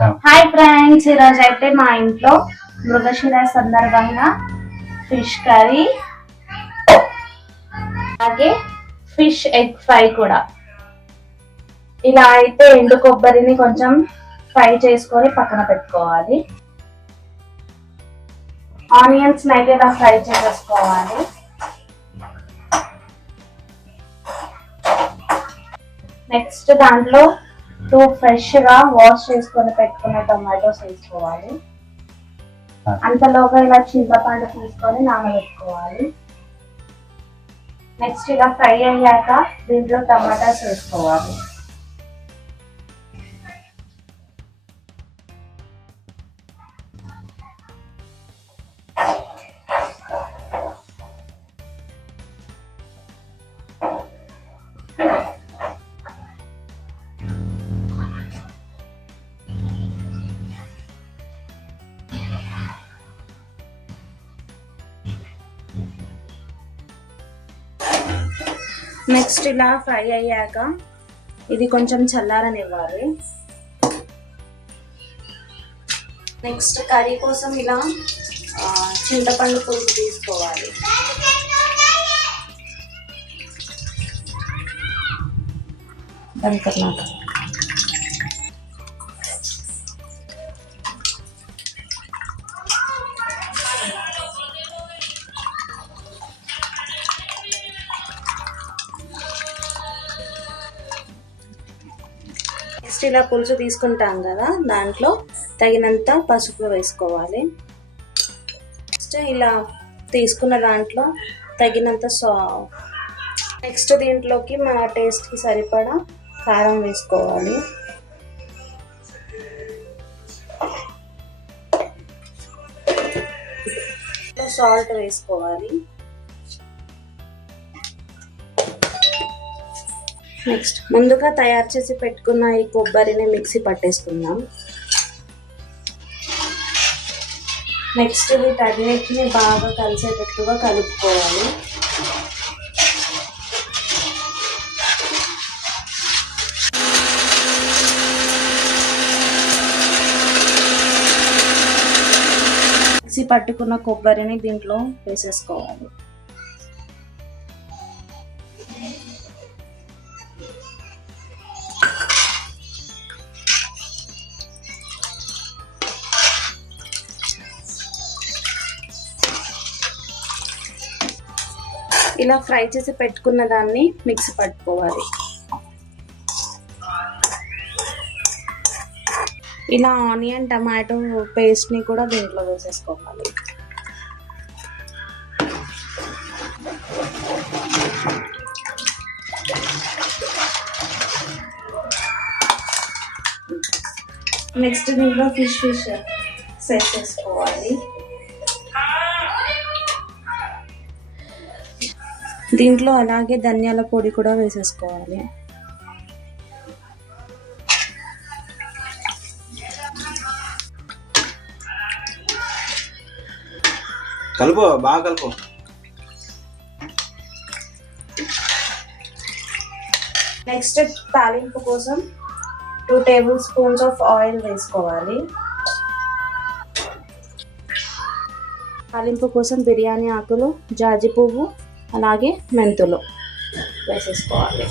Hi friends, ఈరోజు అయితే మా ఇంట్లో మృగశిర సందర్భంగా ఫిష్ కర్రీ, అలాగే ఫిష్ ఎగ్ ఫ్రై కూడా. ఇలా అయితే ఎండు కొబ్బరిని కొంచెం ఫ్రై చేసుకొని పక్కన పెట్టుకోవాలి. ఆనియన్స్ అయితే ఇలా ఫ్రై చేసేసుకోవాలి. నెక్స్ట్ దాంట్లో 2 ఫ్రెష్గా వాష్ చేసుకొని పెట్టుకున్న టొమాటోస్ వేసుకోవాలి. అంతలోగా ఇలా చింతపండు తీసుకొని నానబెట్టుకోవాలి. నెక్స్ట్ ఇలా ఫ్రై అయ్యాక దీంట్లో టమాటాస్ వేసుకోవాలి. నెక్స్ట్ ఇలా ఫ్రై అయ్యాక ఇది కొంచెం చల్లారనివ్వాలి. నెక్స్ట్ కర్రీ కోసం ఇలా చింతపండు పులుసు తీసుకోవాలి. నెక్స్ట్ ఇలా పులుసు తీసుకుంటాం కదా, దాంట్లో తగినంత పసుపు వేసుకోవాలి. నెక్స్ట్ ఇలా తీసుకున్న దాంట్లో తగినంత నెక్స్ట్ దీంట్లోకి మన టేస్ట్కి సరిపడా కారం వేసుకోవాలి. సాల్ట్ వేసుకోవాలి. నెక్స్ట్ ముందుగా తయారు చేసి పెట్టుకున్న ఈ కొబ్బరిని మిక్సీ పట్టేసుకుందాం. నెక్స్ట్ వీటన్నిటిని బాగా కలిసేటట్టుగా కలుపుకోవాలి. మిక్సీ పట్టుకున్న కొబ్బరిని దీంట్లో వేసేసుకోవాలి. ఇలా ఫ్రై చేసి పెట్టుకున్న దాన్ని మిక్సీ పట్టుకోవాలి. ఇలా ఆనియన్ టమాటో పేస్ట్ని కూడా దీంట్లో వేసేసుకోవాలి. నెక్స్ట్ దీంట్లో ఫిష్ వేసేసుకోవాలి. దీంట్లో అలాగే ధనియాల పొడి కూడా వేసేసుకోవాలి. కలుపు, బాగా కలుపు. నెక్స్ట్ తాలింపు కోసం 2 టేబుల్ స్పూన్స్ ఆఫ్ ఆయిల్ వేసుకోవాలి. తాలింపు కోసం బిర్యానీ ఆకులు, జాజి పువ్వు, అలాగే మెంతులు వేసేసుకోవాలి.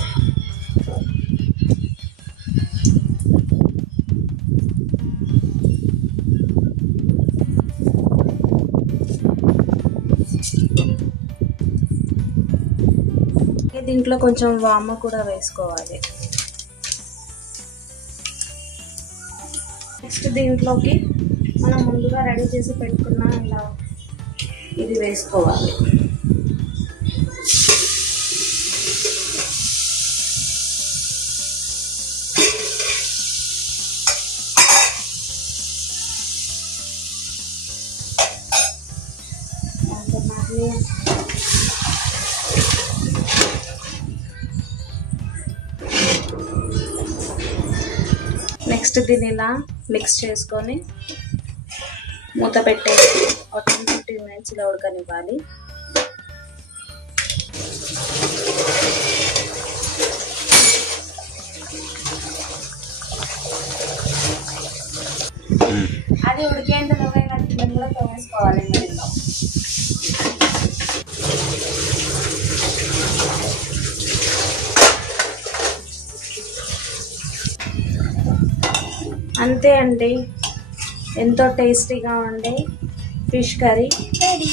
దీంట్లో కొంచెం వామ కూడా వేసుకోవాలి. నెక్స్ట్ దీంట్లోకి మనం ముందుగా రెడీ చేసి పెట్టుకున్న ఇలా ఇది వేసుకోవాలి. నెక్స్ట్ దీన్ని ఇలా మిక్స్ చేసుకొని మూత పెట్టేసి ఒక 10-15 మినిట్స్ ఇలా ఉడకనివ్వాలి. అది ఉడికేంతలోనే నాకు గిన్నెలు కూడా తోమేసుకోవాలి నేను. అంతే అండి, ఎంతో టేస్టీగా ఉండే ఫిష్ కర్రీ రెడీ.